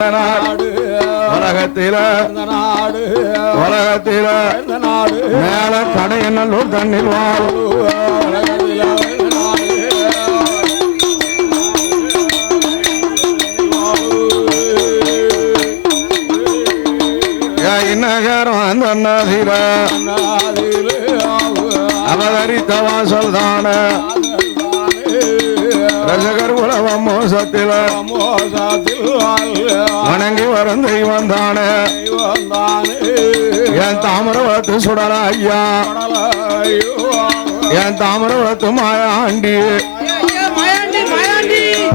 உலகத்தில மேல கடையநல்லூர் தண்ணில் நகரம் அந்த அவதரித்த வாசல் தான ரசகர் உலகம் மோசத்தில் வணங்கி வரும் தெய்வம் தானே என் தாமரவத்து சுடல ஐயா என் தாமரவத்து மாயாண்டி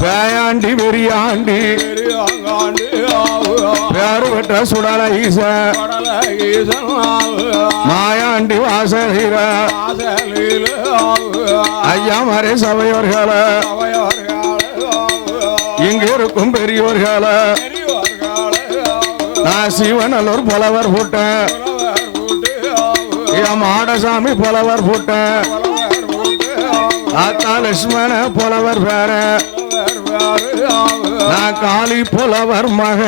பேயாண்டி பெரியாண்டி பேரு பெற்ற சுடல ஈச மாயாண்டி வாசலில ஐயா மறை சபையோர்கள இங்க இருக்கும் பெரியோர்கள நான் சிவனல்லூர் புலவர் போட்டேன் என் மாடசாமி புலவர் போட்டேன் ஆத்தா லட்சுமண புலவர் பேர நான் காளி புலவர் மக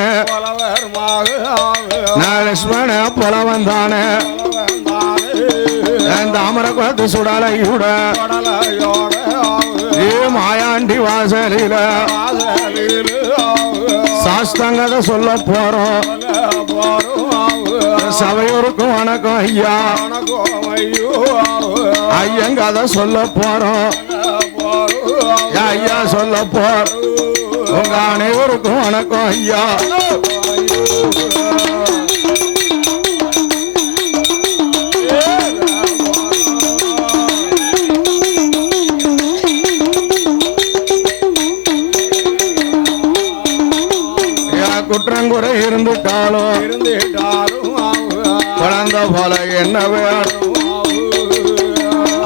நான் லட்சுமண புலவன் தானே என் தாமர குளத்து சுடலையுட ஏ மாயாண்டி வாசலில சாஸ்தாங்கத சொல்ல போறோம் சபையோருக்கும் வணக்கம் ஐயா ஐயங்கத சொல்ல போறோம் ஐயா சொல்ல போற உங்க அனைவருக்கும் வணக்கம் ஐயா குற்றங்குறை இருந்துட்டாலும் குழந்த போல என்ன வேணும்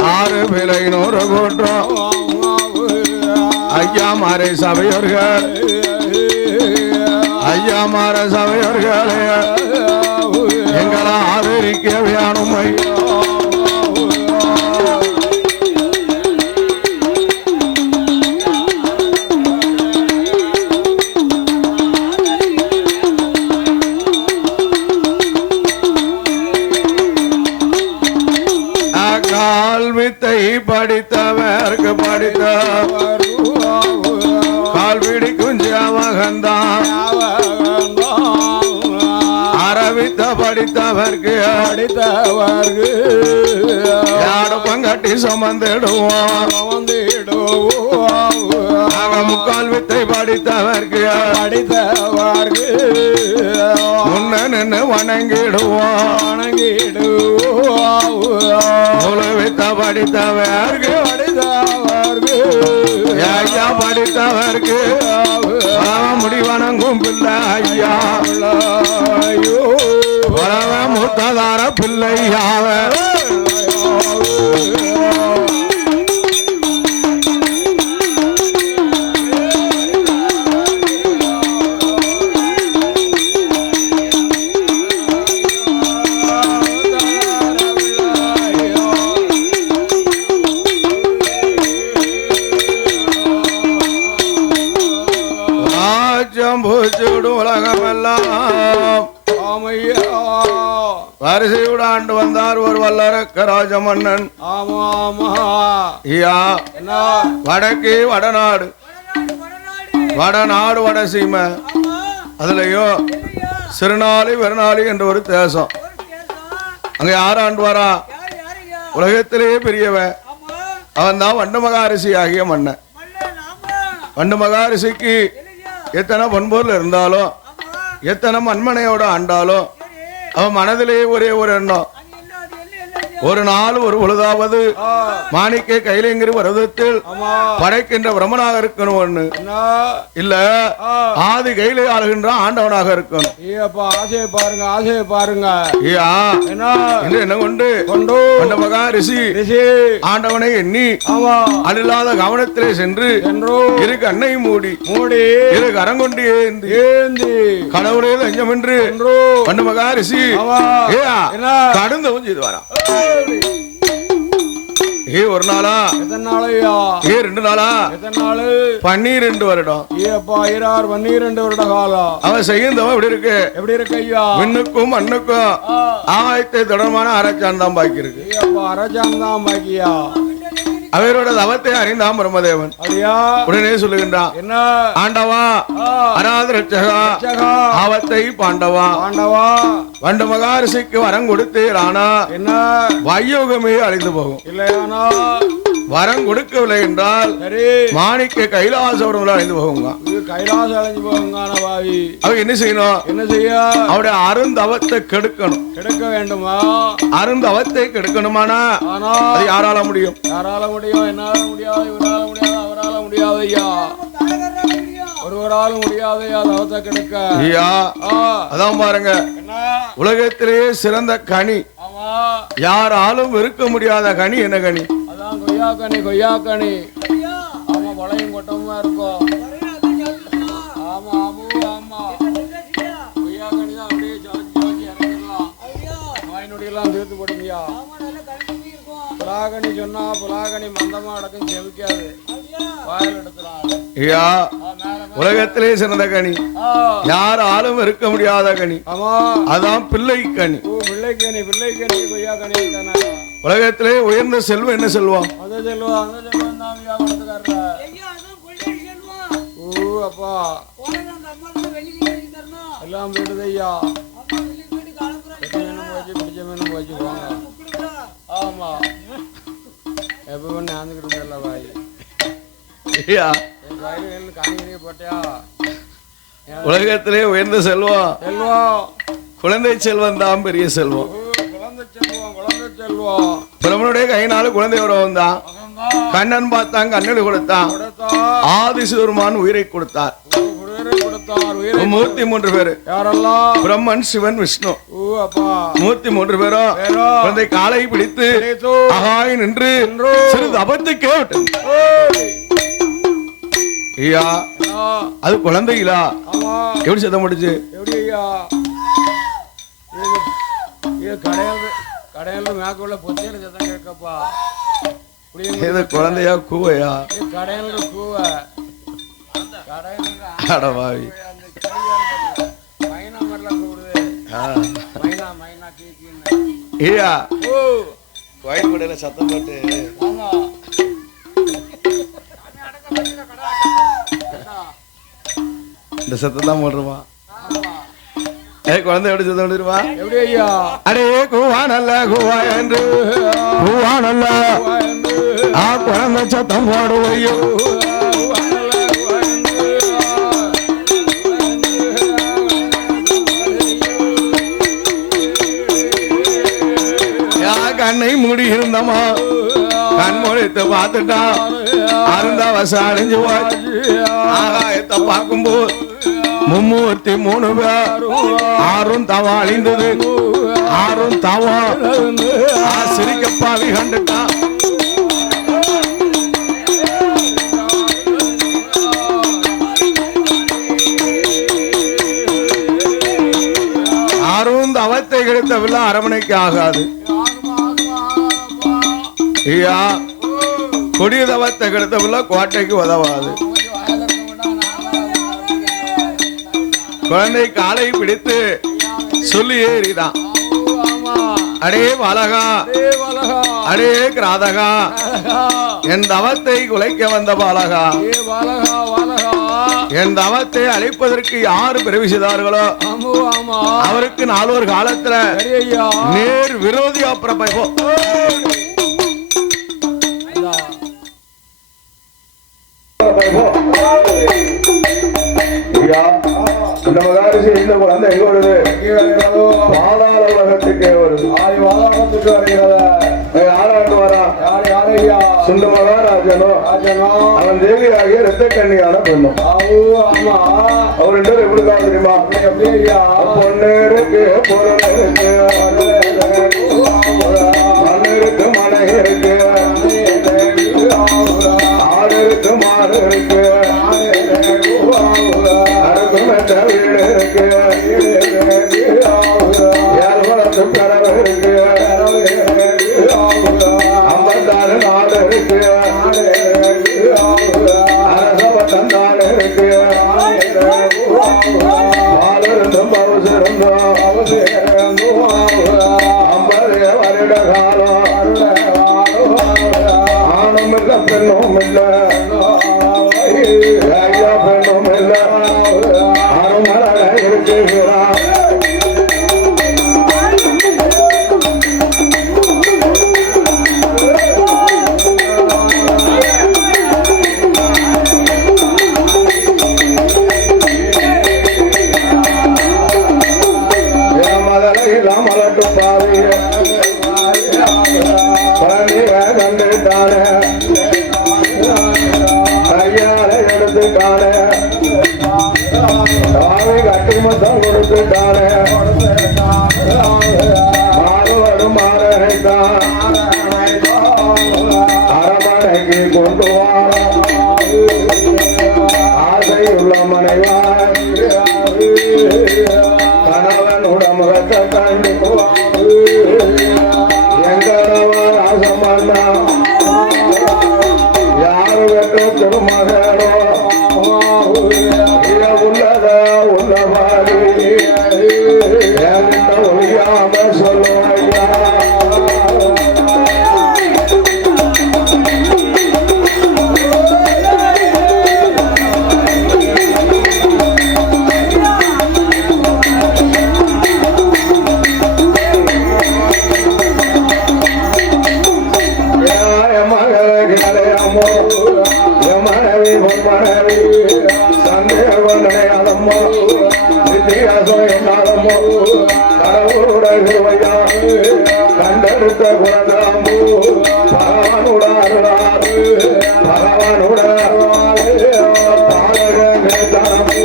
6 விலை 100 கூட்டம் ஐயா மாறை சபையோர்கள் ஐயா மாற சபையோர்களே எங்களை ஆதரிக்க வேணும் ஐயா வித்தை படித்தவர்க்கு படித்த கால்விடி குஞ்சாவகந்தான் அரவித்த படித்தவர்க்கு யாடு பங்கட்டி சுமந்திடுவோம் முக்கால் வித்தை படித்தவர்க்கு முன்ன நின்று வணங்கிடுவோம் வித்த படித்தவர்க்கு ஐயா படித்தவர்க்கு முடிவணங்கும் பிள்ளை ஐயா முத்ததார பிள்ளையாவ உலகமெல்லாம் வரிசையோடு ஆண்டு வந்தார் ஒரு வல்லரக்க ராஜ மன்னன் வடக்கே வடநாடு வடநாடு வடசீமை அதுலயும் சிறுநாளி வெறுநாளி என்ற ஒரு தேசம் அங்க யார் ஆண்டு வரா உலகத்திலேயே பெரியவன் அவன் தான் வண்டு மகாரிஷி ஆகிய மன்னன் வண்டு மகாரிஷிக்கு எத்தனை பண்பொருள் இருந்தாலும் எத்தனை மண்மனையோட ஆண்டாலும் அவன் மனதிலேயே ஒரே ஒரு எண்ணம் ஒரு நாள் ஒரு பொழுதாவது மாணிக்க கைலங்கிரி விரதத்தில் படைக்கின்ற பிரம்மனாக இருக்கணும் ஒண்ணு இல்ல ஆதி கையிலே ஆளுகின்ற ஆண்டவனாக இருக்கணும் ஆசையை பாருங்க என்ன கொண்டு மகா ரிஷி ஆண்டவனை எண்ணி அழில்லாத கவனத்திலே சென்று இரு கண்ணை மூடி இரு கரங்கொண்டு ஏந்தி கடவுளே லஞ்சம் என்று பண்ட மகா ரிஷி கடுந்தவன் செய்து வரா ஒரு நாளா? எத்தனை நாளையா? 2 நாளா? எத்தனை நாளு? 12 வருடம். ஏப்பா 12 வருட காலம். அவன் செய்யுந்தவன் எப்படி இருக்கு? எப்படி இருக்கு ஐயா? விண்ணுக்கும் மண்ணுக்கும் ஆயத்தை தொடர்பான அரச்சான் தான் பாக்கி இருக்கு. ஏப்பா அரச்சான் தான் பாக்கியா? அவரோட தவத்தை அறிந்தான் பிரம்மதேவன். அப்படியா? உடனே சொல்லுகின்றான், என்ன ஆண்டவா அராத ரட்சகா ஆவத்தை பாண்டவா பாண்டவா வண்டு மகாரிஷிக்கு வரம் கொடுத்தீரானா என்ன வையோகமே அழிந்து போகும். இல்லையானா வரம் கொடுக்கவில்லை என்றால் சரி மாணிக்க கைலாசோட அழிந்து போகுங்க. கைலாசம் அழிஞ்சு போகுங்க. பாவி அவ என்ன செய்யணும்? என்ன செய்ய? அவருடைய அருந்தவத்தை கெடுக்கணும். கெடுக்க வேண்டுமா? அருந்தவத்தை கெடுக்கணுமானா ஆனா அது யாரால முடியும்? யாரால முடியும்? என்னால முடியாது, இவரால முடியாது, அவரால முடியாது ஐயா. ஒருவராலும் முடியாது ஐயா தவத்தை கெடுக்க. ஐயா அதான் பாருங்க, என்ன உலகத்திலேயே சிறந்த கனி, யாராலும் வெறுக்க முடியாத கனி என்ன கனி? அதான் கொய்யாக்கனி. கொய்யாக்கனி ஆமா, வளையும் கொட்டமா இருக்கும். ஆமா ஆமா ஆமா, கொய்யாக்கனி தான் அப்படியே ஜாஞ்சி ஜாஞ்சி இறங்கிடலாம். வாய்நொடியெல்லாம் தீர்த்து போடுங்கய்யா. புலாகனி சொன்னா புலாகனி மந்தமா அடக்கம் செவிக்காது, வாயில் எடுத்துலாம். ஐயா உலகத்திலே சிறந்த கனி, யாராலும் வெறுக்க முடியாத கனி, அதான் பிள்ளை கனி. பிள்ளை கனி. பிள்ளை கனி கொய்யாக்கனி. உலகத்திலே உயர்ந்த செல்வம் என்ன செல்வம்? அந்த செல்வம் அந்த செல்வம் தான் ஐயா கொடுத்துக்காரு. ஓ அப்பா எல்லாம் போயிடுது ஐயா. பிடிச்ச மீனும் போச்சு போங்க. ஆமா எப்ப பண்ணி ஆந்துக்கிட்டு இருந்தல பாய். வயலில் காணிக்கிறிய போட்டியா? உலகத்திலே உயர்ந்த செல்வம் செல்வம் குழந்தை செல்வம் தான் பெரிய செல்வம். குழந்தை செல்வம் குழந்தை செல்வம். பிரம்மனுடைய கையினால குழந்தை உறவம் தான். கண்ணன் பார்த்தான், கண்ணனு கொடுத்தான். ஆதிசிவருமான் உயிரை கொடுத்தார். மூர்த்தி 3 பேரு. யாரெல்லாம்? பிரம்மன், சிவன், விஷ்ணு. மூர்த்தி 3 பேரும் குழந்தை காலை பிடித்து அகாய் நின்று சிறிது அபத்துக்கே விட்டது. ஐயா அது குழந்தைகளா? எப்படி சத்தம் போட்டுச்சு? எப்படி ஐயா? கடையில மேற்கொள்ள பொத்தியில சத்தம் கேட்கப்பா. இது குழந்தையா கூவையா? கடையில கூவ அடவாவி மைனா மாதிரிலாம் கூடுது. மைனா மைனா கேட்கு. ஐயா கோயில் கடையில சத்தம் போட்டு இந்த சத்தம் தான் போடுறவா. குழந்தை எப்படி சத்தம் போடுவா? எப்படி ஐயா? அடே கூவா நல்ல கூவா என்று கூவா நல்ல குழந்தை சத்தம் போடுவையோ. கண்ணை மூடி இருந்தமா கண் முடித்து பார்த்துட்டா அருந்தவச அழிஞ்சு போச்சு. ஆகாயத்தை பார்க்கும்போது 33 பேர். 6 தவா அழிந்தது, 6 தவா சிரிக்கப்பாவி கண்டுட்டான். அவத்தை கிடைத்தவில்லை அரமனைக்கு ஆகாது. ஐயா கொடிய தவத்தை கிடைத்தவில்லை கோட்டைக்கு உதவாது. குழந்தை காலை பிடித்து சொல்லி ஏறிதான். அடே பாலகா, அடே கிராதகா, என் தவத்தை குலைக்க வந்த பாலகா, என் தவத்தை அழைப்பதற்கு யாரு பிறவி செய்தார்களோ அவருக்கு 4 காலத்துல நேர் விரோதியா பிறப்போ. இந்த மகாரிஷி இந்த குழந்தை எங்க வருது? பாதாள உலகத்துக்கே வருது. யாராண்டு வரா? சுந்த மகாராஜனோ அவன் தேவியாகிய ரத்த கண்ணியான பெண்ணும். அவர் 2 பேரும் எப்படி தான் தெரியுமா? பொண்ணு இருக்கு, பொருள் இருக்கு, மண் இருக்கு, மனை இருக்கு, ஆடு இருக்கு, மாடு இருக்கு, வீடு இருக்கு, ஏழ்குளத்து கடவு இருக்கு, 56 நாள் 50 வருட காலம் ஆணும் இல்ல பெண்ணும் இல்ல ஐயா பெண்ணும் இல்ல அருமலக இருக்குகிறான் மலட்டும் பாவிய கண்டுட்டானே கையால எடுத்துட்டானே தாவை கட்டி மொத்தம் கொடுத்துட்டானே மாறுவடும் மாறனைத்தான் அரமனைக்கு கொண்டு வா ஆசையுள்ள மனைவாய் கணவனுட முகத்தை கண்டு எங்களவா ராசமண்ணா யாரு வெற்ற திருமகளோ உள்ளத உள்ளவாடி என்கிட்ட ஒழியாம சொல்லுவாயா கண்டெடுத்த குணதாம்பு பகவானுட அருளாறு பகவானுட பாலகேதாம்பு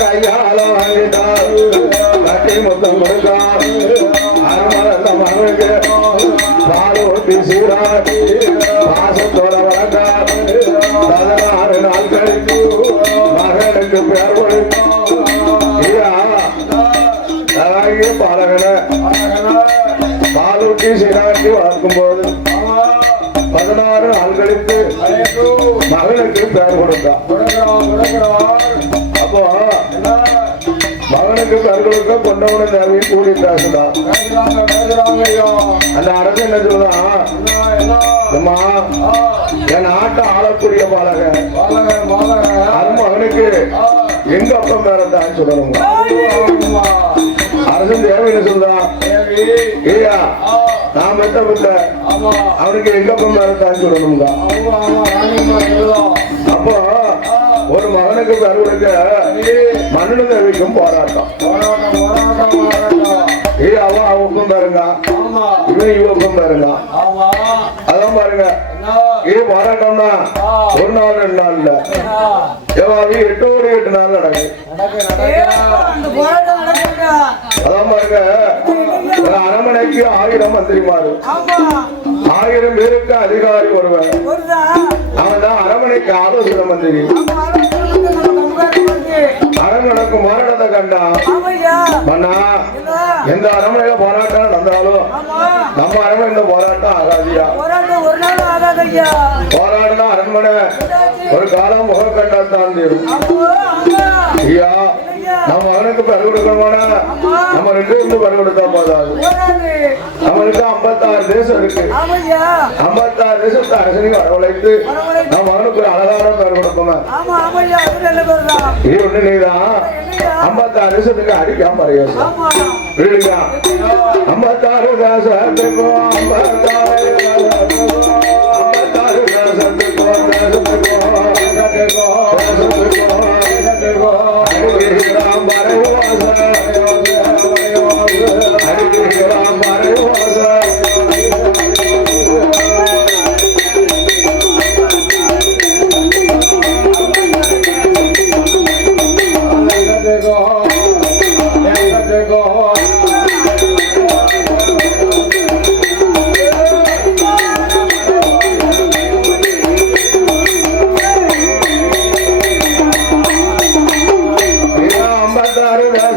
கையால வாங்கிட்டார் கட்டி முத்தம் கொடுத்தார் அருமலந்த மகனுக்கு பால் ஊட்டி சூடாட்டி பாசத்தோட வளர்ந்தார் 16 நாள் கழித்து மகனுக்கு பேர் கொடுத்தார் பாலகனை பாலூட்டி சீராட்டி வளர்க்கும் போது 16 நாள் கழித்து மகனுக்கு பேர் கொடுத்தார் அப்போ மகனுக்கு பேர் கொடுக்க கொண்டவன தேவையை கூடி பேசுதான் அந்த அரசு என்ன சொல்லுதான் என் நாட்டை ஆளக்கூடிய பாலகன் அது மகனுக்கு எங்க அப்பம் பேரத்தான் சொல்லணும் அரசன் தேவை என்ன சொல்லுதான் ஐயா நான் பெற்ற பிள்ளை அவனுக்கு எங்க அப்பம் பேரத்தான் சொல்லணுங்க அப்போ ஒரு மகனுக்கு பேர் கொடுக்க மண்ணு தேவிக்கும் போராட்டம் அவன் அவக்கும் பாருங்க இவன் இவக்கும் பாருங்க அதான் பாருங்க இது போராட்டம்னா 1 நாள் 2 நாள் இல்ல எவாவி 8 நாள் நடக்கும் அதான் பாருங்க அரண்மனைக்கு 1000 மந்திரிமாரு 1000 பேருக்கு அதிகாரி ஒருவன் அவன் தான் அரண்மனைக்கு ஆலோசனை மந்திரி அரண்மனைக்கு போராட்டத்தை கண்டா மன்னா எந்த அரண்மனையில போராட்டம் நடந்தாலும் நம்ம அரண்மனை இந்த போராட்டம் ஆகாதியா போராடினா அரண்மனை ஒரு காலம் முக கண்டாத்தான் தீரும் ஐயா நம்ம மகனுக்கு பரு கொடுக்கணுமானா நம்ம 2 இருந்து பரு கொடுத்தா போதாது நம்மளுக்கு 56 தேசம் இருக்கு 56 தேசத்தை அரசனையும் வரவழைத்து நம்ம மகனுக்கு ஒரு அழகான பரு கொடுக்கணும் இது ஒண்ணு நீதான் 56 தேசத்துக்கு அடிக்காம பரியோசம் புரியுதுங்களா 56 தேசத்துக்கும் 56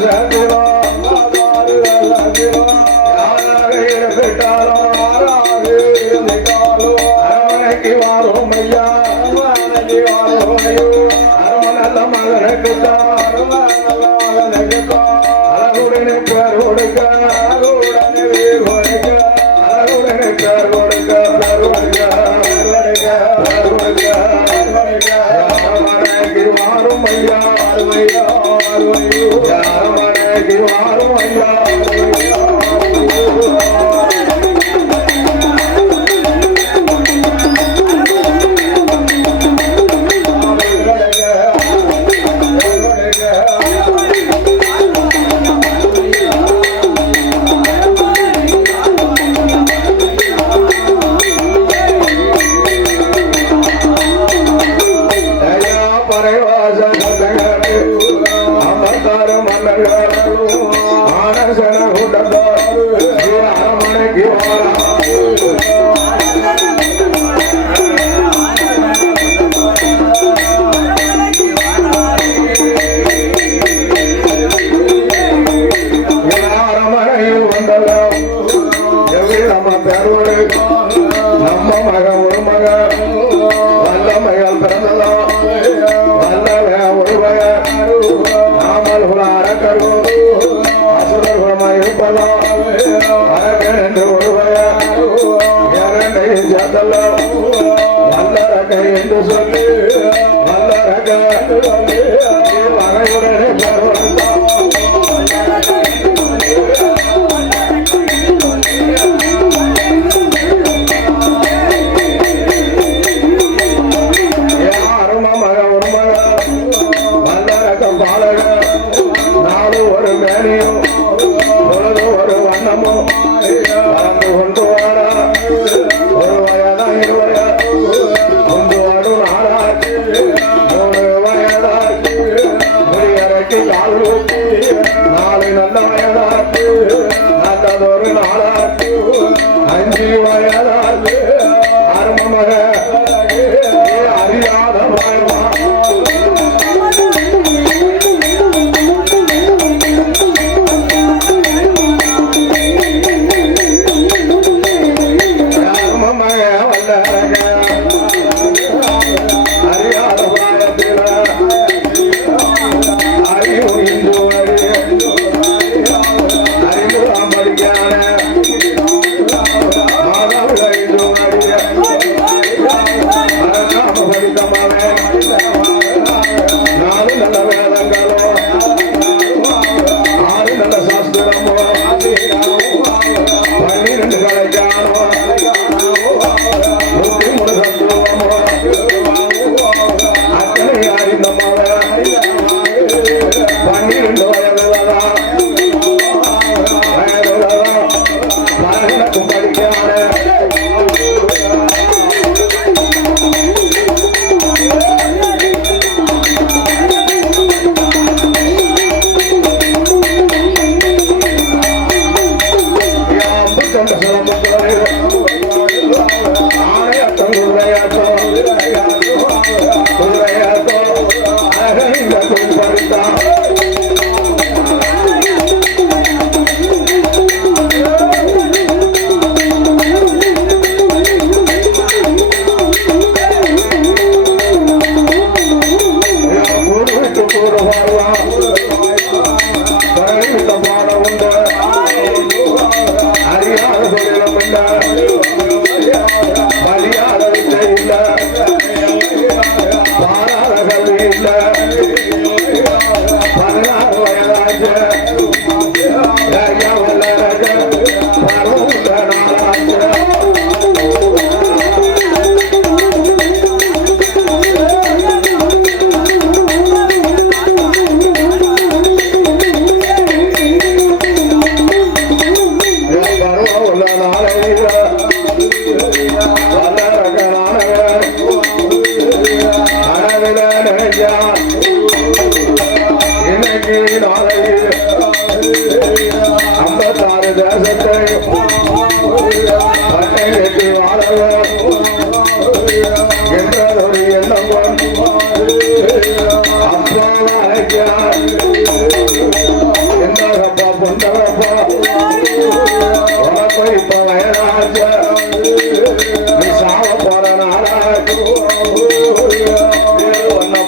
Hare அழகுடனே பேர் கொடுக்க அழகுடனே வீர் கொடுக்க அழகுடனே பேர் கொடுக்க பேர் கொடுக்க பேர் கொடுக்க மனைக்கு மாறும் ஐயா அருமையா அருமையோ மனைக்கு மாறும் ஐயா நம்ம மக ஒரு மக வல்ல மகள் பிறந்ததோ வல்ல ஒரு மக நாமல் அறக்கரு அசுரர் குணமாய் இருப்பதோ அரக்கன் என்று ஒரு மக இரண்டையும் சேர்த்தல்லோ வல்ல ரக்கை என்று சொல்லி வல்ல ரக்கை என்று சொல்லி வகையுடனே ஒரு வண்ணமோ பறந்து கொண்டு வாட ஒரு வயதா இருவயா கொண்டு வாடும் நாளாச்சு 3 வயதாச்சு முடியறைக்கு கால் ஊற்றி 4 நல்ல வயதாச்சு நல்லதொரு நாளாச்சு 5 வயதாச்சு அருமமக அறியாத பயமா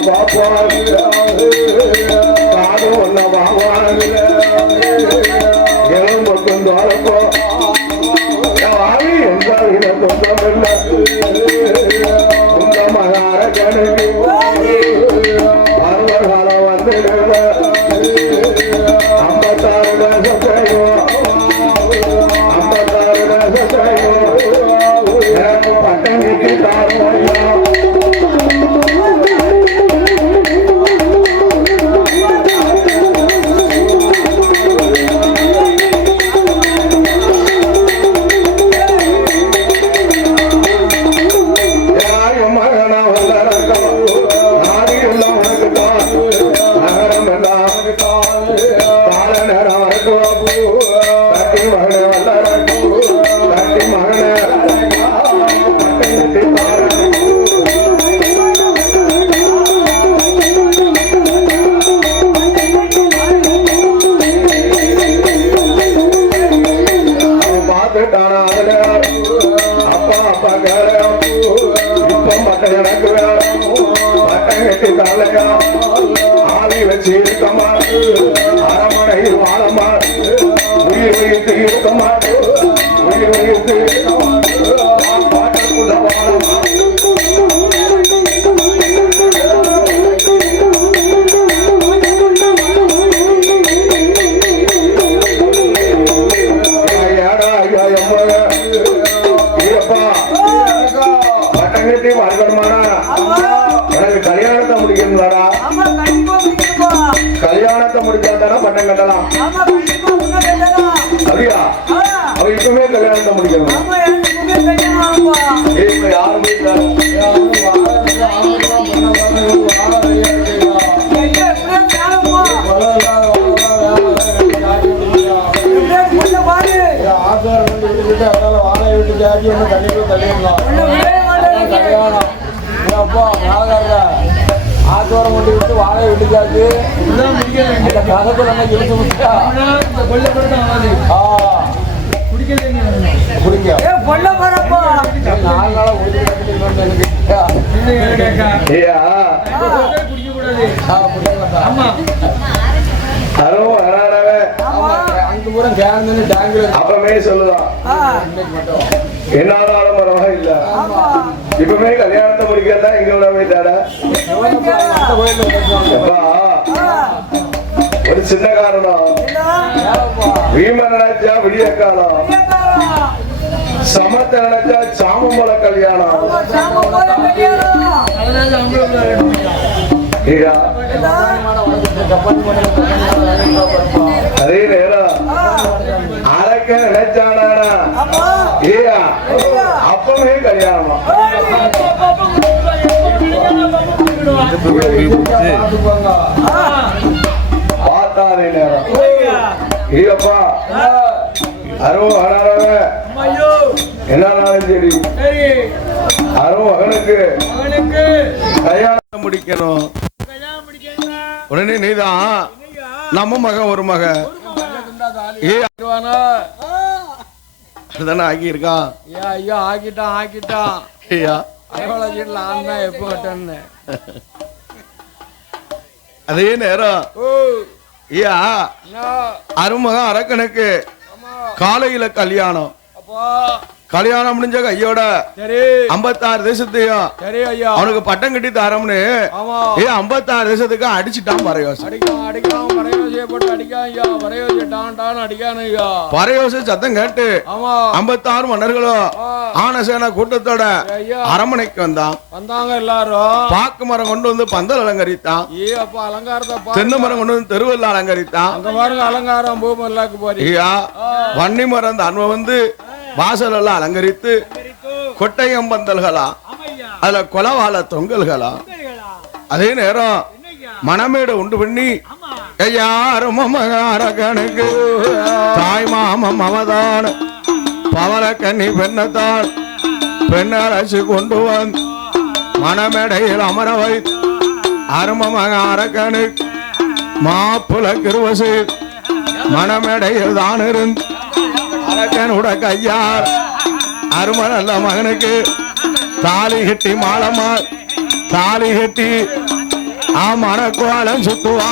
பாப்பா ஆவி வச்சு இருக்கமா அரமனையில் வாழமா உயிர் வைத்து இருக்கமா உயிர் வைத்து பாட்டுக்குள்ள வாழமா பட்டங்கட்டி வாழ்க்கணுமானா எனக்கு கல்யாணத்தை முடிக்கணும்லடா கல்யாணத்தை முடிச்சாதானா பட்டம் கட்டலாம் அப்படியா அவ இப்பவே கல்யாணத்தை முடிக்கணும் இப்ப யாரும் வாழை விட்டு ஜாதி ஒன்று கண்டிப்பா தள்ளிடலாம் கல்யாணம் ஆத்தோரம் கொண்டு விட்டு வாழை விட்டுக்காது இந்த கதத்துல நம்ம இழுத்து விட்டா குடிக்க 4 நாளா அப்பவே சொல்லுதான் என்னாலும் பரவாயில்ல இப்பவே கல்யாணத்தை முடிக்கத்தான் இங்க விட போயிட்டாட ஒரு சின்ன காரணம் வீம நினைச்சா விடிய காலம் சமத்தை நினைச்சா சாமம்பல கல்யாணம் அதே நேரம் அரைக்க நினைச்சானா ஏயா அப்பவே கல்யாணம் பார்த்தாதே நேரம் ஐயப்பா அருவம் வராதவ என்னாலும் சரி அருவம் மகனுக்கு கல்யாணம் முடிக்கணும் உடனே நீதான் நம்ம மகன் ஒரு மகன் ஆகி இருக்கான் ஐயா ஆக்கிட்டான் ஐயா எப்போ அதே நேரம் ஐயா அருமகன் அரக்கனுக்கு காலையில கல்யாணம் கல்யாணம் முடிஞ்ச கையோட 56 தேசத்தையும் அவனுக்கு பட்டம் கட்டி தரம்னு 56 தேசத்துக்கு அடிச்சுட்டான் பரையோசை சத்தம் கேட்டு 56 மன்னர்களும் ஆனசேன கூட்டத்தோட அரமனைக்கு வந்தாங்க எல்லாரும் பாக்கு மரம் கொண்டு வந்து பந்தல் அலங்கரித்தான் தென்னை மரம் கொண்டு வந்து தெருவெல்லாம் அலங்கரித்தான் அலங்காரம் வன்னி மரம் தன்மை வந்து வாசல் எல்லாம் அலங்கரித்து கொட்டையம் பந்தல்களா அதுல கொலவாழ தொங்கல்களா அதே நேரம் மணமேடு உண்டு பண்ணி யாரும் அரகனுக்கு தாய் மாமம் அவதான் பவர கண்ணி பெண்ணத்தான் பெண்ணரசு கொண்டு வந்து மணமேடையில் அமர வைத்து அருமமக அரகனுக்கு மாப்புல கிருவசு மணமேடையில் தான் இருந்து அரக்கனுட கையார் அரும நல்ல மகனுக்கு தாலி கட்டி மாலமா தாலி கட்டி மணக்கோலம் சுத்துவா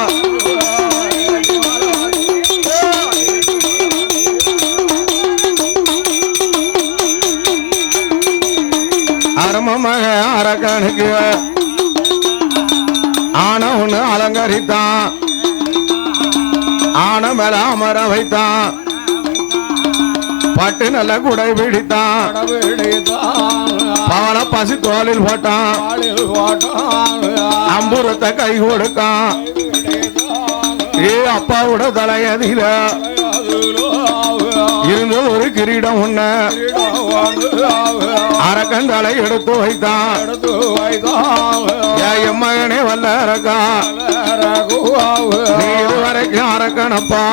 தர்மமக அரக்கனுக்கு ஆன ஒண்ணு அலங்கரித்தான் ஆன மேல அமர வைத்தான் பட்டு நல்ல குடை பிடித்தான் பவள பசி தோலில் போட்டான் அம்புரத்தை கை கொடுக்கான் ஏ அப்பாவோட தலையதில இருந்த ஒரு கிரீடம் ஒண்ண அரக்கண்டலை எடுத்து வைத்தான் என் மகனே வல்ல அரக்கா நீ இதுவரைக்கும் அரக்கனப்பா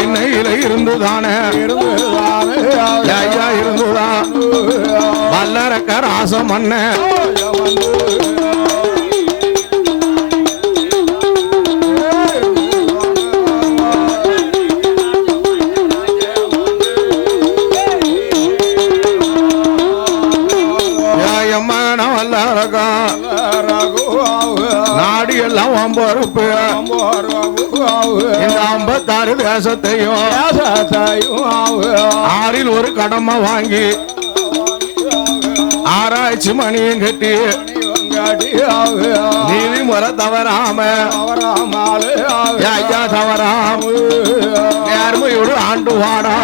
இன்னையில இருந்துதானே ஐயா இருந்துதான் வல்லரக்க ராசம் அண்ண நாடி எல்லாம் ஒம்பருப்பு இந்த 56 தேசத்தையும் ஆறில் ஒரு கடமை வாங்கி ஆராய்ச்சி மணியும் கட்டி நீதிமுறை தவறாம ஐயா தவறாம நேர்மையோடு ஆண்டு வாடா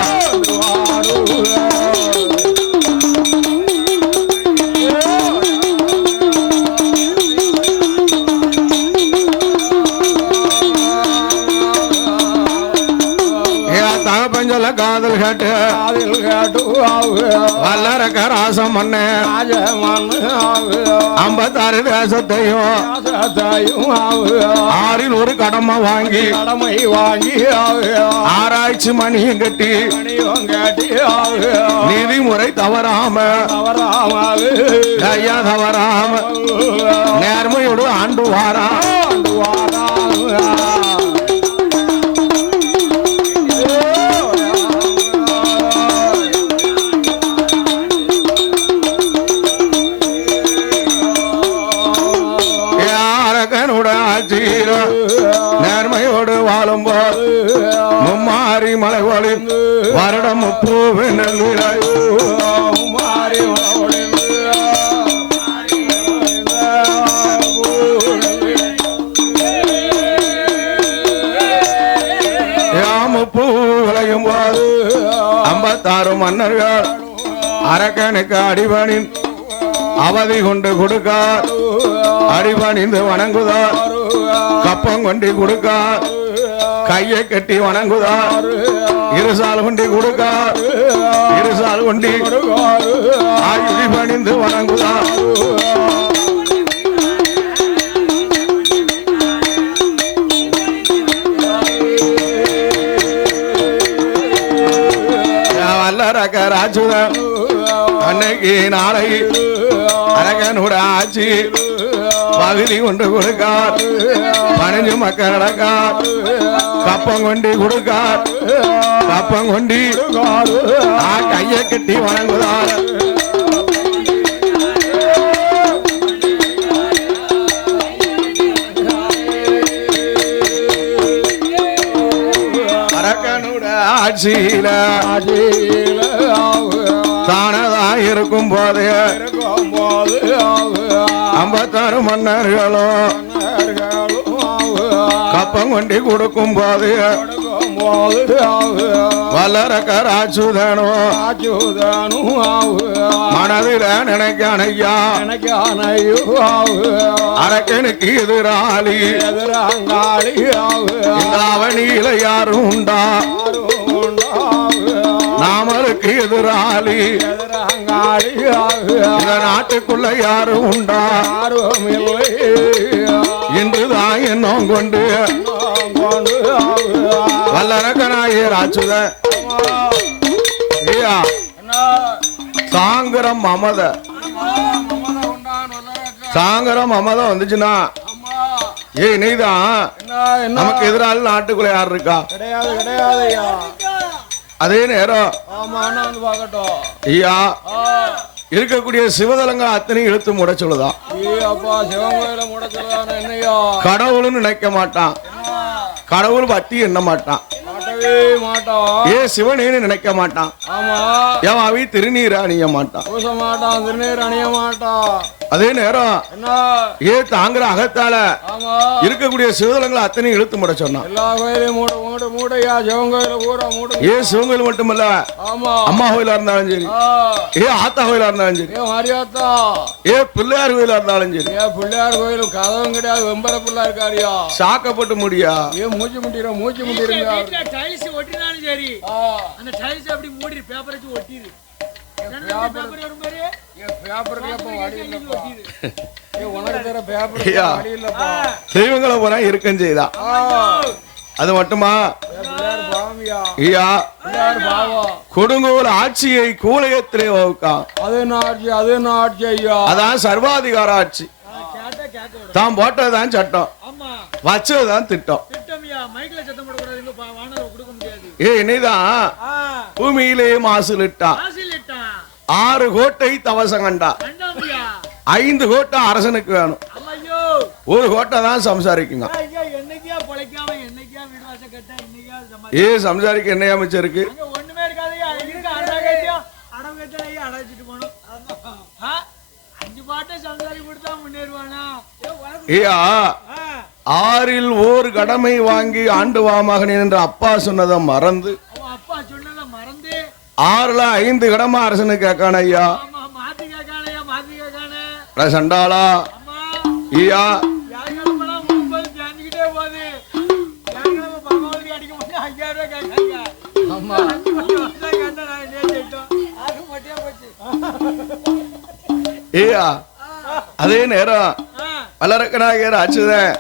காதல் கேட்டு வல்லரக்க ராசம் மண்ண 56 தேசத்தையும் ஆறில் ஒரு கடமை வாங்கி ஆராய்ச்சி மணியும் கட்டி நீதிமுறை தவறாம ஐயா தவறாம நேர்மையோடு ஆண்டு வாரா நேர்மையோடு வாழும் போது மும்மாரி மலை ஒளிந்து வருடம் முப்பூவு நெல்விலை முப்பூ விளையும் போது 56 மன்னர்கள் அரக்கனுக்கு அடிபணின் அவதி கொண்டு கொடுக்கார் அடிபணிந்து வணங்குதார் கப்பம் கொண்டி கொடுக்கார் கையை கட்டி வணங்குதார் இருசால் கொண்டி கொடுக்கார் இருசால் கொண்டி ஆயுதி பணிந்து வணங்குதார் வல்லரக்க ராஜுதன் அன்னைக்கு நாளை அரகனோட ஆட்சி பகுதி கொண்டு கொடுக்கார் பணிஞ்சு மக்கள் நடக்கார் கப்பம் கொண்டி கொடுக்கார் கப்பம் கொண்டி கையை கட்டி வணங்குதார் அரகனோட ஆட்சியில தானதா இருக்கும் போதே 56 மன்னர்களும் கப்பம் கொண்டி கொடுக்கும் போது வல்லரக்க ராஜுதனோ மனதில நினைக்கானையா அரக்கனுக்கு எதிராளி இந்த அவனியில யாரும் உண்டா நாமளுக்கு எதிராளி இந்த நாட்டுக்குள்ள யாரும் உண்டா இன்றுதான் என்னும் கொண்டு வல்லரக்கனாய ராஜுத சாங்கரம் மமத சாங்கரம் மமத வந்துச்சுன்னா ஏய் நீதான் நமக்கு எதிராளி நாட்டுக்குள்ள யார் இருக்கா அதே நேரம் ஐயா இருக்கக்கூடிய சிவதலங்கள் அத்தனை இழுத்து முட சொல்லுதான் கடவுள்னு நினைக்க மாட்டான் கடவுள் பத்தி எண்ண மாட்டான் மாட்டான். ஏ சிவனேன்னு நினைக்க மாட்டான். ஆமா. ஏன் அவி திருநீர் அணிய மாட்டான். பூச மாட்டான், திருநீர் அணிய மாட்டான். அதே நேரம் என்ன ஏ தாங்குற அகத்தால ஆமா இருக்கக்கூடிய சிவதலங்களை அத்தனை இழுத்து முட சொன்னான். எல்லா கோயிலையும் மூட மூட மூடையா, சிவன் கோயில பூரா மூட. ஏ சிவன் கோயில் மட்டுமல்ல, ஆமா அம்மா கோயிலா இருந்தாலும் சரி, ஏ ஆத்தா கோயிலா இருந்தாலும் சரி, ஏ மாரியாத்தா, ஏ பிள்ளையார் கோயிலா இருந்தாலும் சரி, ஏ பிள்ளையார் கோயிலும் கதவும் கிடையாது, வெம்பர பிள்ளை இருக்காரியா, சாக்கப்பட்டு முடியா, ஏ மூச்சு முட்டிடுங்க. டைல்ஸ் ஒட்டினாலும் சரி, அந்த டைல்ஸ் அப்படி மூடி பேப்பர் வச்சு ஒட்டிடு. தெய்வங்களை போனா இருக்கன் செய்தா. அது மட்டுமா கொடுங்கோல் ஆட்சியை கூலயத்திலே வகுக்கான். அதான் சர்வாதிகார ஆட்சி. தான் போட்டதுதான் சட்டம், வச்சதுதான் திட்டம். ஏ என்னதான் பூமியிலே மாசுலிட்டான். 6 கோட்டை தவசம் கண்டா. 5 கோட்டை அரசனுக்கு வேணும், 1 கோட்டை தான் சம்சாரிக்குங்க. ஏ சம்சாரிக்கு என்ன அமைச்சருக்கு ஏயா 6ல் 1 கடமை வாங்கி ஆண்டு வா மகனே என்று அப்பா சொன்னதை மறந்து 6ல் 5 கடமை அரசனுக்கு கேட்கான ஐயா. சண்டாளா ஐயா ஐயா. அதே நேரம் வல்லரக்கநாயகர் ஆட்சிதான்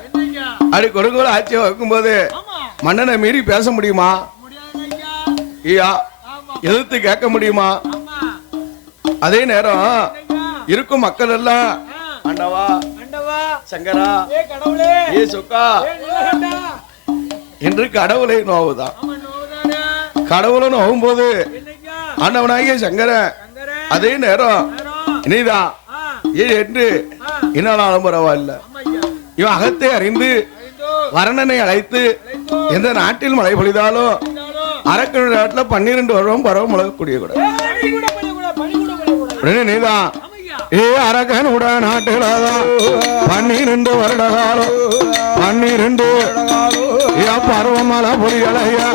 அப்படி கொடுங்கோல ஆட்சியை வைக்கும் போது மன்னனை மீறி பேச முடியுமா ஐயா? எதிர்த்து கேட்க முடியுமா? அதே நேரம் இருக்கும் மக்கள் எல்லாம் ஆண்டவா சங்கரா ஏ சொக்கா என்று கடவுளை நோவுதான். கடவுளை நோவும் போது ஆண்டவனாகிய சங்கரன் அதே நேரம் நீதான் ஏ என்று என்னாலும் பரவாயில்ல. இவன் அகத்தை அறிந்து வரணனை அழைத்து எந்த நாட்டில் மழை பொழிதாலும் அரக்கன் நாட்டில் 12 வருடம் பரவ முழங்கக்கூடிய கூட நீதான் ஏ அரக்கன் உட நாட்டில்தான் 12 வருட காலம் 12 பருவமழை பொழிகளையா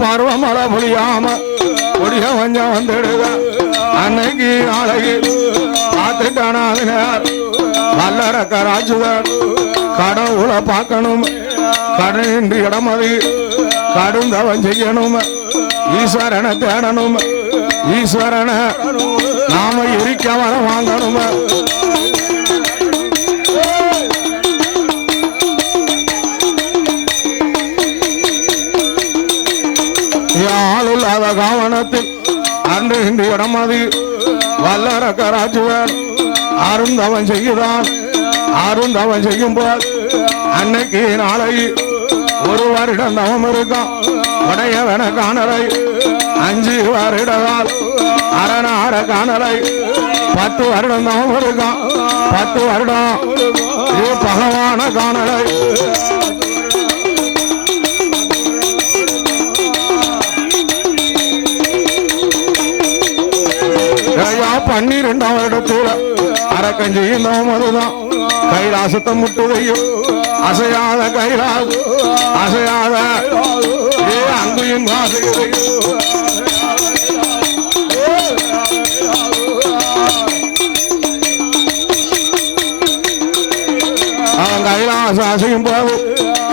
பருவமழை பொழியாம பொடிய கொஞ்சம் வந்துடுக. அன்னைக்கு நாளைக்கு பார்த்துட்டானார் வல்லரக்க ராஜுவர் கடவுளை பார்க்கணும், கடனின்றி இடமதி கடுந்தவன் செய்யணும், ஈஸ்வரனை தேடணும், ஈஸ்வரனை நாம இருக்க வர வாங்கணும். ஆளில்லாத கவனத்தில் அன்று இன்று இடமதி வல்லரக்க ராஜுவர் அருந்தவன் செய்கிறான். அருந்தவன் செய்யும் போது அன்னைக்கு நாளை 1 வருடம் தவம் இருக்கான். உடையவன காணலை 5 வருடகால் அரணார காணலை 10 வருடம் தவம் இருக்கான். 10 வருடம் பகவான காணலை 12 வருடத்துல அரக்கஞ்சி நோமதுதான் கைலாசத்தை முட்டுதையும் அசையாத கைலாச அசையாத அங்கையும் அவன் கைலாச அசையும் போது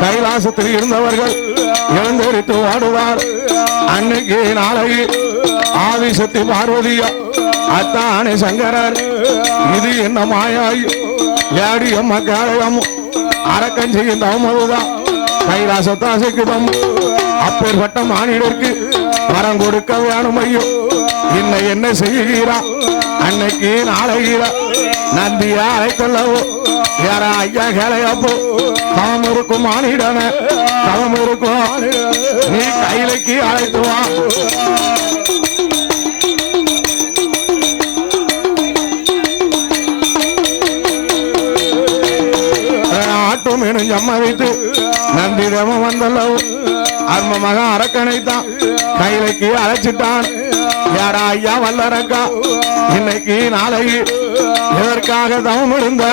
கைலாசத்தில் இருந்தவர்கள் எழுந்தரித்து வாடுவார். அன்னைக்கு நாளைக்கு ஆதிசக்தி பார்வதியா அத்தானே சங்கரர் இது என்ன மாயாய் ஏடி அம்மா கேளையம் அரக்கன் செய்யும் தவமதுதான் கைலாசத்தை அசைக்குதம். அப்பேற்பட்ட மானிடருக்கு வரம் கொடுக்க வேணும் ஐயோ. இன்னை என்ன செய்கிறா அன்னைக்கு நாளைகிறா நந்தியா அழைக்கல்லவோ யாரா ஐயா கேளையப்போ தவம் இருக்கும் மானிடன தவம் இருக்கும் நீ கைலைக்கு அழைத்து வா. ஆட்டும் எனும் சம்மதித்து நந்தி தேவம் வந்தல்லவு அர்ம மகன் அரக்கனைத்தான் கைலைக்கு அழைச்சிட்டான். யாரா ஐயா வல்லரக்கா இன்னைக்கு நாளைக்கு எதற்காக தவம் இருந்த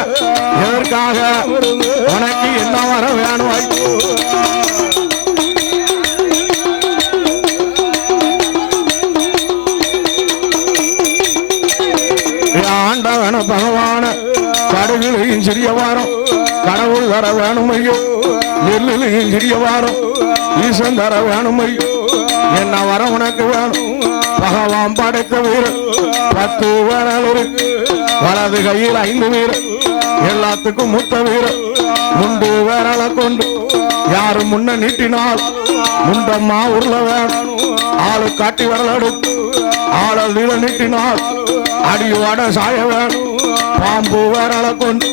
எதற்காக உனக்கு என்ன வர வேணும்? ஆண்டவன பகவான கடுகிலையும் சிறிய வாரம் கடவுள் தர வேணும் ஐயோ. நெல்லிலையும் சிறிய வாரம் ஈசன் தர வேணும் ஐயோ. என்ன வர உனக்கு வேணும்? பகவான் படைத்த வீரர் 10 விரல் இருக்கு, வலது கையில் 5 வீரர், எல்லாத்துக்கும் மூத்த வீரர். முண்டு விரலை கொண்டு யாரு முன்ன நீட்டினால் முண்டம்மா உருள வேணும். ஆளு காட்டி விரல் எடுத்து ஆள நீட்டினால் அடியோட சாய வேணும். பாம்பு விரலை கொண்டு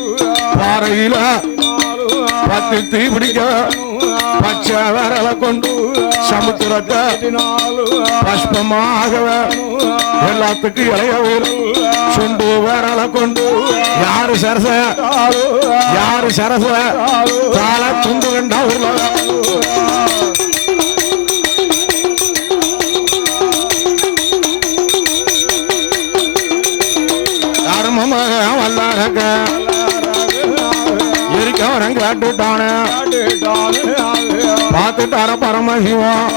பாறையில 10 தீ பிடிக்க பச்சை விரலை கொண்டு சமுத்திரத்தை பஷ்பமாக எல்லாத்துக்கும் இளைய வீரம். சுண்டு விரலை கொண்டு யாரு சரச தாள துண்டு வேண்டா ஊர்ல வல்லாரக்க எரிக்கவரம் கேட்டுட்டானே பார்த்துட்டார பரமசிவம்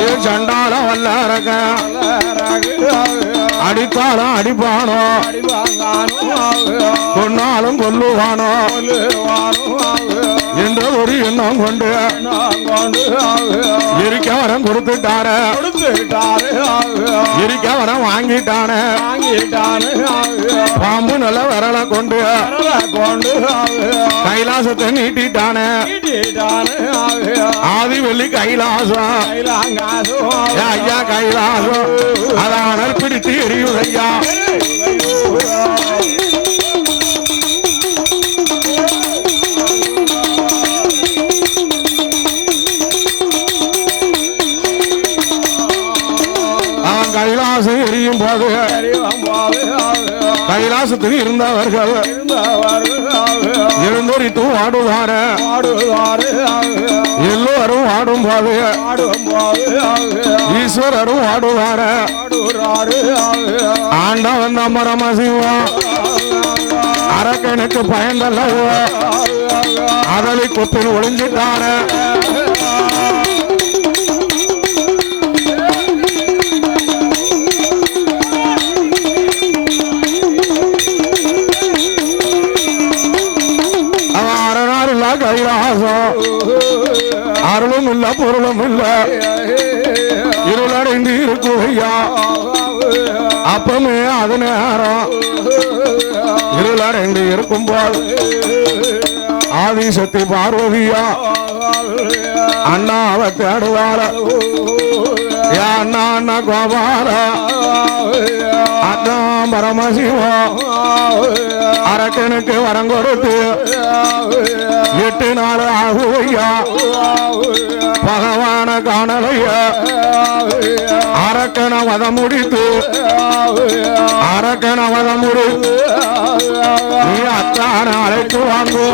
ஏ சண்டால வல்லாரக்க அடித்தாலும் அடிப்பானோ கொன்னாலும் கொல்லுவானோ என்ற ஒரு எண்ணம் கொண்டு எரிக்கவரம் கொடுத்துட்டார எரிக்கவரம் வாங்கிட்டானே பாம்பு நல்ல விரலை கொண்டு கைலாசத்தை நீட்டிட்டானே ஆதி வெள்ளி கைலாசம் ஐயா கைலாசம் அதான பிடித்து எரியுது ஐயா. கைலாசம் எரியும் போது கைலாசத்தில் இருந்தவர்கள் எழுந்தொறித்து ஆடுவார எல்லோரும் ஆடும் போது ஈஸ்வரரும் ஆடுவார. ஆண்டவன் பரமசிவம் அரக்கனுக்கு பயந்தல்ல அதலை கொப்பில் ஒளிஞ்சிட்டார. கைலாசம் அருளும் இல்ல பொருளும் இல்ல இருளடைந்து இருக்கும் ஐயா. அப்பமே அது நேரம் இருளடைந்து இருக்கும் போது ஆதிசக்தி பார்வதியா அண்ணாவை தேடுவார. அண்ணா அண்ணா கோபால அண்ணா பரமசிவம் அரக்கனுக்கு வரம் கொடுத்து 8 நாள் ஆகுவையா பகவான காணலையா. அரக்கன வதம் முடித்து நீ அத்தான அழைத்து வாங்கு.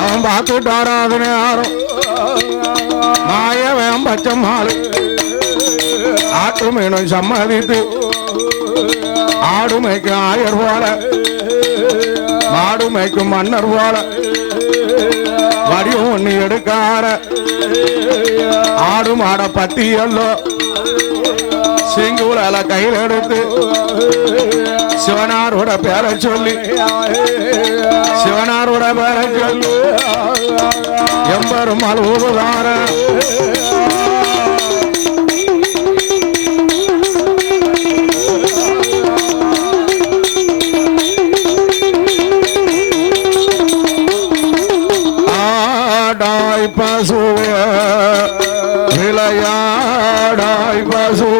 அவன் பார்த்துட்டாராதனை யாரும் மாயவன் பச்சம்மாள் ஆட்டு மீனும் சம்மதித்து ஆடுமைக்கு ஆயர் போல மாடுமைக்கும் மன்னர் போல வடிவம் ஒண்ணு எடுக்கார ஆடு மாட பத்தியல்லோ சிங்குல கையில் எடுத்து சிவனாரோட பேரை சொல்லி எம்பெருமாள் ஊருதார. ஆடாய் பசுவே விளையாடாய் பசு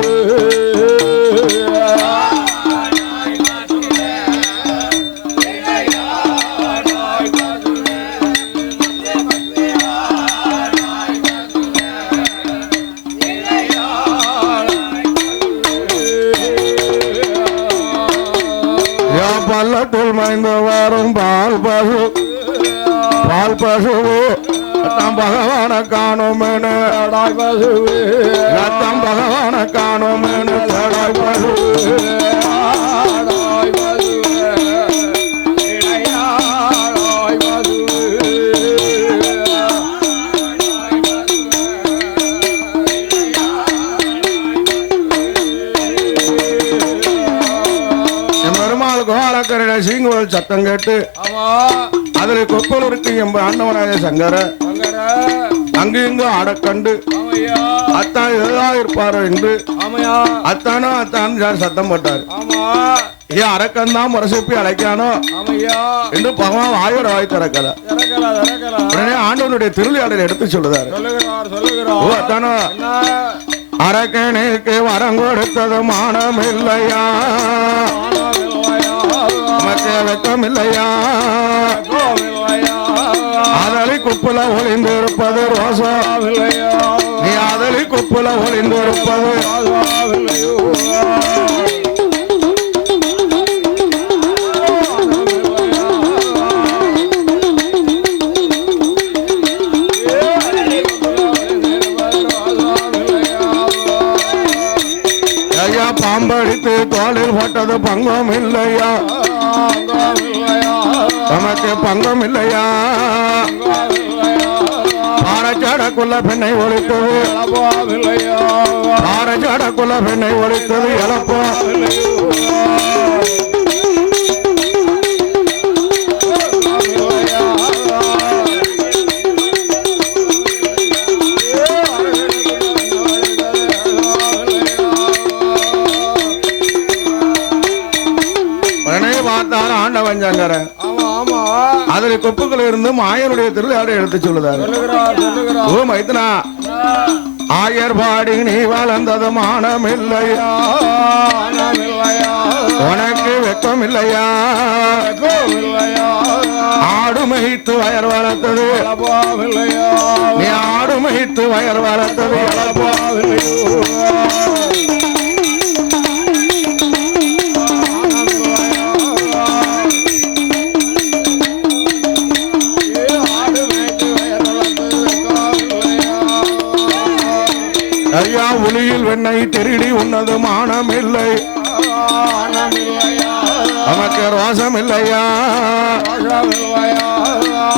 பாய்ந்து வரும் பால் பசு தம் பகவான காணும் தம் பகவான காணும் பசு சீங்கோல் சத்தம் கேட்டு அதுல கொப்பல் இருக்கு எம்ப ஆண்டவனாய சங்கர அங்கு இங்கு ஆடக்கண்டு அத்தான் எதாவது இருப்பாரோ என்று அத்தானோ அத்தான் சத்தம் போட்டாரு ஏன் அரக்கன் தான் முரசப்பி அழைக்கானோ என்று பகவான் வாயோட வாய் திறக்கல உடனே ஆண்டவனுடைய திருவிளையாடலை எடுத்து சொல்லுதாரு ஓ அத்தானோ அரக்கனுக்கு வரம் கொடுத்தது மானம் இல்லையா வெக்கம் இல்லையா அதலி குப்புல ஒளிந்திருப்பது ரோசம் இல்லையா நீ அதலி குப்புல ஒளிந்திருப்பது ஐயா பாம்படித்து தோளில் போட்டது பங்கம் இல்லையா நமக்கு பங்கம் இல்லையா பாரஜாடக்குள்ள பெண்ணை ஒழித்தது பாரஜாடக்குள்ள பெண்ணை ஒழித்தது எழப்போ ஆண்டவன் சங்கர அதில் கொப்புகள் இருந்து மாயனுடைய திருவிளையாடை எடுத்து சொல்லுதாரு ஓ மைத்தனா ஆயர் பாடி நீ வளர்ந்தது மானம் இல்லையா உனக்கு வெக்கம் இல்லையா ஆடு மகித்து வயர் வளர்த்தது நீ ஆடு மகித்து வயர் வளர்த்தது ஐயா ஒளியில் வெண்ணை திருடி உன்னது மானம் இல்லை நமக்கு ரோசம் இல்லையா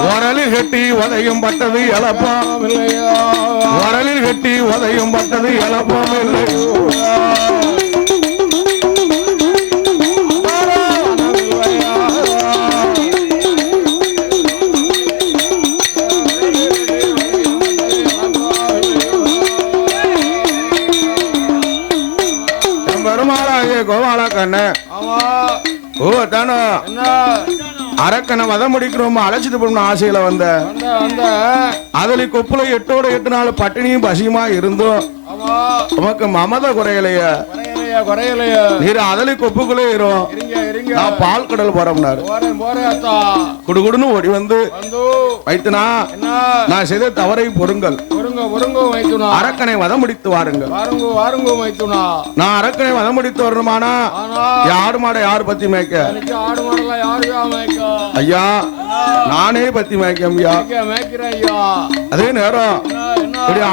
உரலில் கட்டி உதையும் பட்டது எழப்பம் உரலில் கட்டி உதையும் பட்டது எழப்பம் இல்லை கோவால கண்ண ஓ தானோ அரக்கனை வதம் முடிக்கிறோம் அழைச்சிட்டு போகணும் ஆசையில வந்த அதுல கொப்புல 8 நாள் பட்டினியும் பசியுமா இருந்தோம் உமக்கு மமத குறையலையா நீர் அதலி கொப்புக்குள்ளே நான் பால் கடல் போறோம்னாரு குடுகுடுன்னு ஓடி வந்து வைத்தனா நான் செய்த தவறை பொறுங்கள் அரக்கனை வதம் முடித்து வாருங்கள் நான் அரக்கனை வதம் முடித்து வரணுமானா ஆடு மாடை யாரு பத்தி மேய்க்க ஐயா நானே பத்தி மேய்க்க ஐயா அதே நேரம்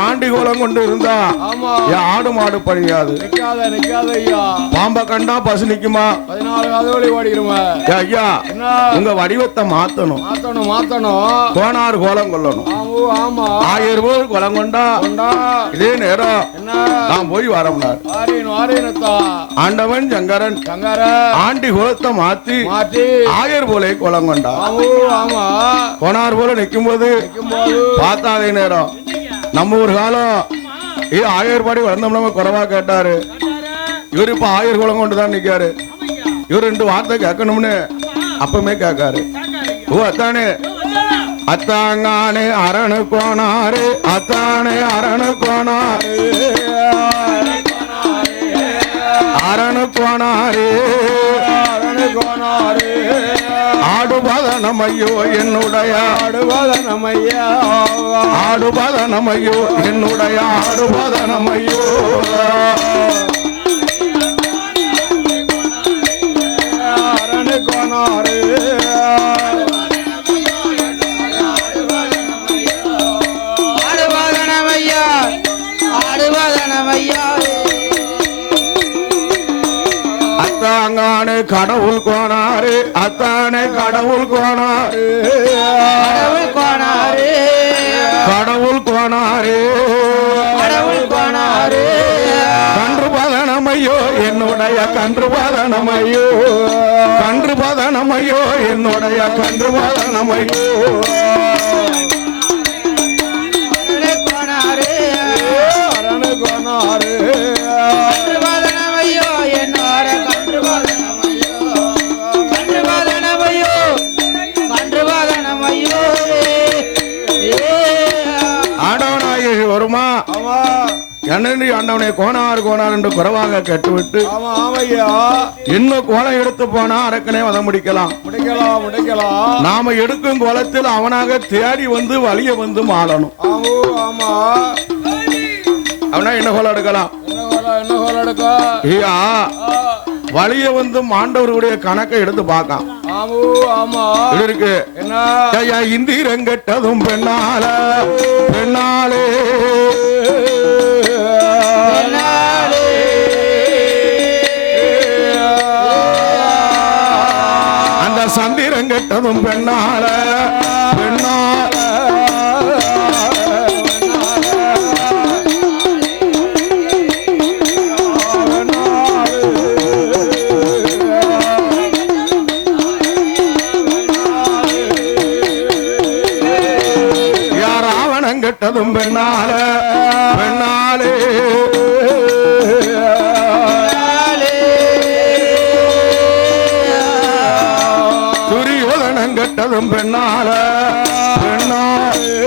ஆண்டி கோலம் கொண்டு இருந்தா என் ஆடு மாடு பழியாது பாம்ப கண்டா பசு நிக்குமா 14 ஓடிடுமா ஐயா உங்க வடிவத்தை மாத்தணும் கோனார் கோலம் கொள்ளணும் ஆயிரம் ரூபாய் கோலம் கொண்டா இதே நேரம் நான் போய் வரம்னார் ஆண்டவன் சங்கரன் ஆண்டி கோலத்தை மாத்தி 1000 போல கோலம் கொண்டா கோனார் போல நிக்கும் போது பார்த்தா அதே நேரம் நம்ம ஒரு காலம் 1000 பாடி வளர்ந்தோம்னா குறைவா கேட்டாரு இவரு இப்ப 1000 குளம் கொண்டுதான் நிக்காரு இவரு 2 வார்த்தை கேட்கணும்னு அப்பமே கேட்காரு ஓ அத்தானே அத்தாங்கானே அரணு கோனாரு அத்தானே அரணு கோனாரு அரணு கோனாரு ஆடுபதனமையோ என்னுடைய ஆடுபதனமையா ஆடுபதனமையோ என்னுடைய ஆடுபதனமையோ அரணு கோனாரு அத்தாங்கானு கடவுள் கோனாரு அத்தானே கடவுள் கோனாரு கடவுள் கோனாரு கன்று பதனமையோ என்னுடைய கன்று பதனமையோ கன்று பதனமையோ என்னுடைய கன்று பதனமையோ வருமா என்னன்னு ஆண்டவனை கோணார் கோணார் என்று குறைவாக கட்டுவிட்டு இன்னும் கோலம் எடுத்து போனா அரக்கனே வத முடிக்கலாம் நாம எடுக்கும் கோலத்தில் அவனாக தேடி வந்து வழிய வந்து மாளணும் அவனா என்ன கோலம் எடுக்கலாம் ஐயா வழிய வந்து மாண்டவர்களுடைய கணக்கை எடுத்து பார்க்கலாம் இருக்கு இந்திரங்கட்டதும் பெண்ணால பெண்ணாலே அந்த சந்திரங்கட்டதும் பெண்ணால பெண்ணால கட்டதும் பெண்ணால பெண்ணாலே துரியோதனம் கட்டதும் பெண்ணால பெண்ணாலே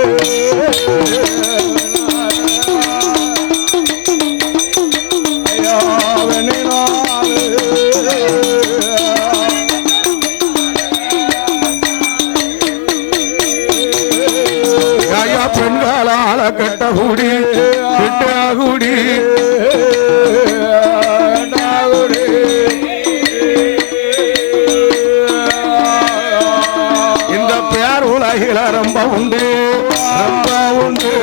பெண்களால கட்டகுடி கிட்டகுடி இந்த பேர் உலகில ரொம்ப உண்டு ரொம்ப உண்டு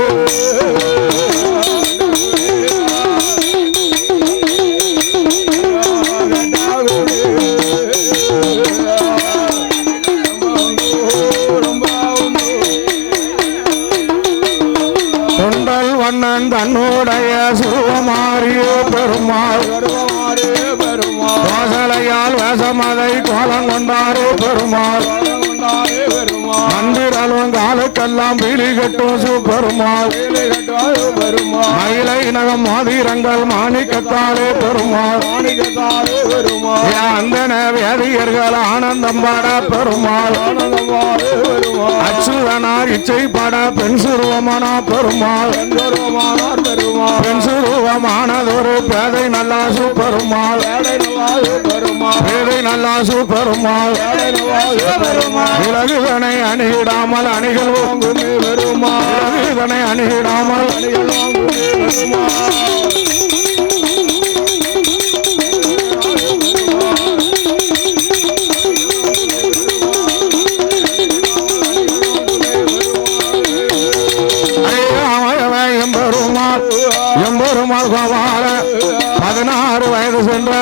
வண்ணன் தன்னுடைய சுருவமாறிய பெருமாள் கோசலையால் வேசமதை கோலம் கொண்டாரே பெருமாள் மந்திரலும் காலுக்கெல்லாம் பீலி கட்டும் பெருமாள் மயிலை நகம் மாதிரங்கள் மாணிக்கத்தாலே பெருமாள் அந்தன வேதியர்கள் ஆனந்தம் பாட பெருமாள் அச்சுதனார் இச்சை பாட பெண் சுருவமான பெருமாள் பெண் சுருவமானதொரு பேதை நல்லாசு பெருமாள் பேதை நல்லாசு பெருமாள் விலகுதனை அணுகிடாமல் அணிகள் ஓங்குமே பெருமாள் விலகுதனை அணுகிடாமல் அணிகள் ஓங்குமே பெருமாள் எம்பெருமாள் கோபால 16 வயது சென்ற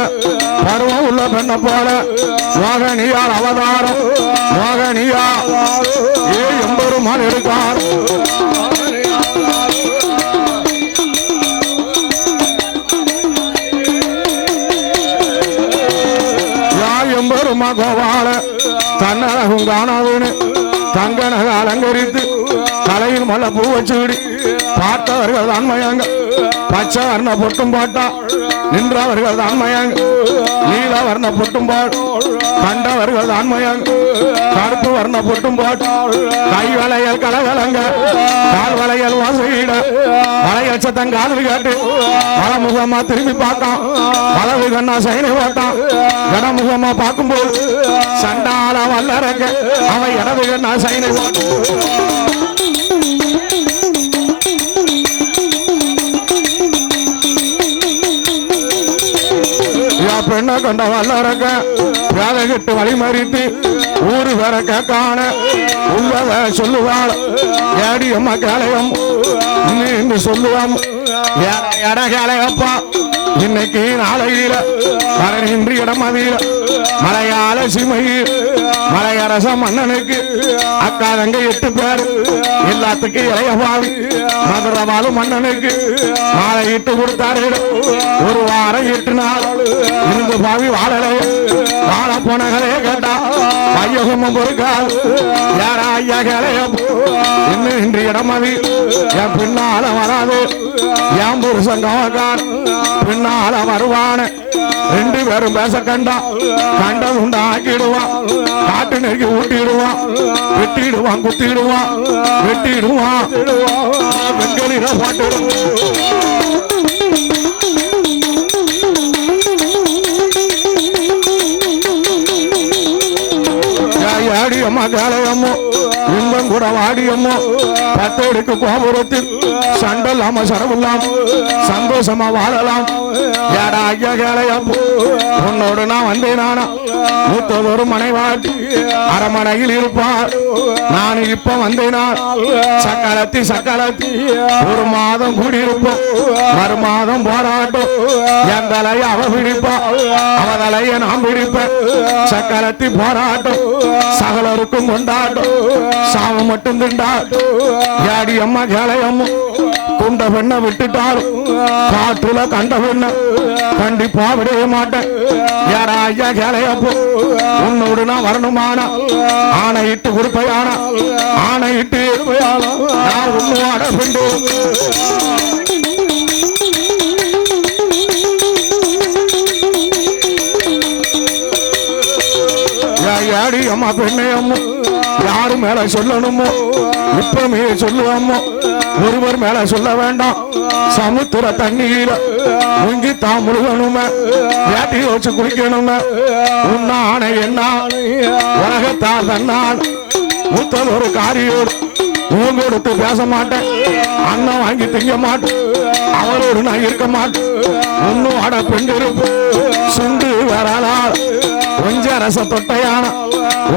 பருவம் உள்ள பெண்ண போல மோகனியால் அவதாரம் மோகனியா எம்பெருமாள் எடுக்கார் எம்பெருமா கோபால தன்னழகும் காணாதுன்னு தங்கனக அலங்கரித்து தலையில் மல்ல பூ வச்சுடி பார்த்தவர்கள் தான் மயங்க பச்சை வர்ண பொட்டும் போட்டா நின்றவர்கள் தான் மயங்க நீல வர்ண பொட்டும் போட் கண்டவர்கள் தான் மயங்க கருப்பு வர்ண பொட்டும் போட் கை வளையல் கலகலங்க கால் வளையல் வாசையிட வளையல் சத்தம் காதல் கேட்டு வலமுகமா திரும்பி பார்த்தான் வலது கண்ணா சைனை போட்டான் கடமுகமா பார்க்கும்போது சண்டால வல்லறங்க அவன் இடது கண்ணா சைனை போட்டான் பெண்ணை கொண்ட வல்லறக்க வேலை கிட்டு வழி மறித்து ஊரு வேற கேட்கான உள்ளத சொல்லுவாள் ஏடி அம்மா கேளையம் என்று சொல்லுவோம் எடகலையப்பா இன்னைக்கு நாளையில மரணின்றி இடமதியில மலையாள சிமையில் மலையரச மன்னனுக்கு அக்கா தங்க 8 பேர் எல்லாத்துக்கும் இளையபாவி மதுரவாளு மன்னனுக்கு மாலை இட்டு கொடுத்தாரு ஒரு வாரம் 8 நாள் இருந்து பாவி வாழலைய வாழ போனகளே கேட்டா ஐயகமும் பொறுக்காது யாரா ஐயா கலையம் இன்னும் இன்று இடமதி என் பின்னால வராது என் புருஷன் கவக்கான் பின்னால வருவான 2 பேரும் பேச கண்டா கண்டம் உண்டு ஆக்கிடுவான் காட்டு நெருக்கி ஊட்டிடுவான் வெட்டிடுவான் குத்திடுவான் வெட்டிடுவான் வெங்கலில பாட்டுடுவான் அம்மா காலையம்மோ இன்பம் கூட வாடியம்மோ பத்தோடுக்கு கோபுரத்தில் சண்டல்லாம சரவில்லாம் சந்தோஷமா வாழலாம் யாரா ஐயா காலையம்மோ உன்னோடு நான் வந்தேன் நானா மூத்ததொரு மனைவாட்டி அரமனையில் இருப்பார் நான் இப்ப வந்தேனா சக்களத்தி ஒரு மாதம் கூடியிருப்போம் மறு மாதம் போராட்டம் என் தலையை அவ பிடிப்பா அவ தலையை நான் பிடிப்பேன் சக்களத்தி போராட்டம் சகலருக்கும் கொண்டாட்டம் சாவம் மட்டும் திண்டாட்டம் யாடி அம்மா கேளையம்மா குண்ட பெண்ணை விட்டுட்டாலும் காற்றுல கண்ட பெண்ண கண்டிப்பா விடவே மாட்டேன் யாரா ஐயா கேளையப்போ உன்னோடு நான் வரணுமானா ஆணையிட்டு கொடுப்பையானா ஆணையிட்டு இருப்பையானா நான் உன்னோட பெண்டு யாடி அம்மா பெண்ணே அம்மா யாரு மேல சொல்லணுமோ இப்பமே சொல்லுவாமோ ஒருவர் மேல சொல்ல வேண்டாம் சமுத்திர தண்ணீர முங்கி தான் முழுகணுமே வேட்டி வச்சு குளிக்கணுமே உன்ன ஆணை என்ன உலகத்தார் தன்னால் மூத்தல் ஒரு காரியோடு உங்களோடு பேச மாட்டேன் அண்ணன் வாங்கி திங்க மாட்டேன் அவரோடு நான் இருக்க மாட்டேன் ஒன்னும் அட பெண்டு இருப்பு சுண்டு வரலாள் கொஞ்ச ரச தொட்டையான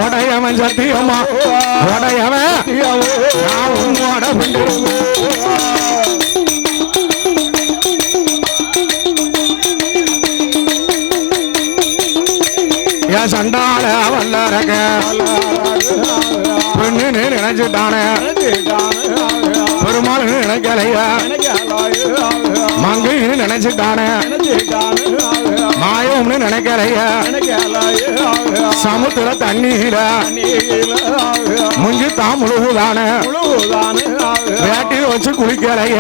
உடையவன் சத்தியம்மா உடையவன் நான் உன்னோட பெண்டு என் சண்டால வல்லரக பெண்ணு நினைச்சுட்டானே பெருமாள் நினைக்கலைய மங்கைன்னு நினைச்சுட்டானே மாயம்னு நினைக்கலைய சமுத்திர தண்ணீர முங்கி தான் முழுகுதானே வேட்டி வச்சு குளிக்கலைய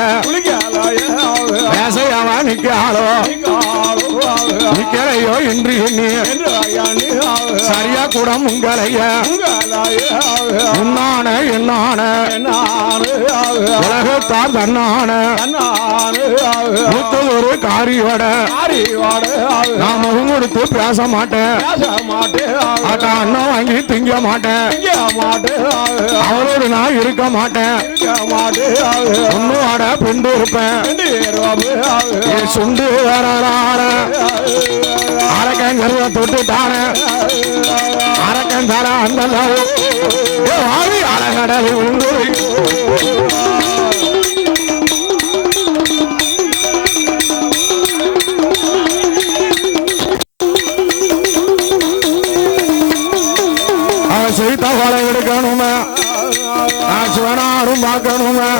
வேசையாவா நிக்காளோ நிக்கலையோ என்று எண்ணி சரியா கூட உங்களைய உன்னான என்னான உலகத்தார் தன்னான ஒரு காரியோட நான் முகம் கொடுத்து பேச மாட்டேன் அண்ணன் வாங்கி திங்க மாட்டேன் அவரோடு நான் இருக்க மாட்டேன் உன்னோட பெண்டு இருப்பேன் சுண்டு வரலாற அரக்கங்கருவ தொட்டுட்டானே அரக்கன் தர அந்த அழகடல் உண்டு அவன் செய்த கொலை எடுக்கணுமே நான் சிவனாரும் பார்க்கணுமே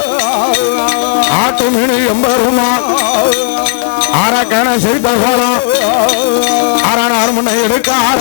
ஆட்டு மீன் எம்பருமா அரக்கனை செய்த கோலம் அரணார் முன்னை எடுக்கார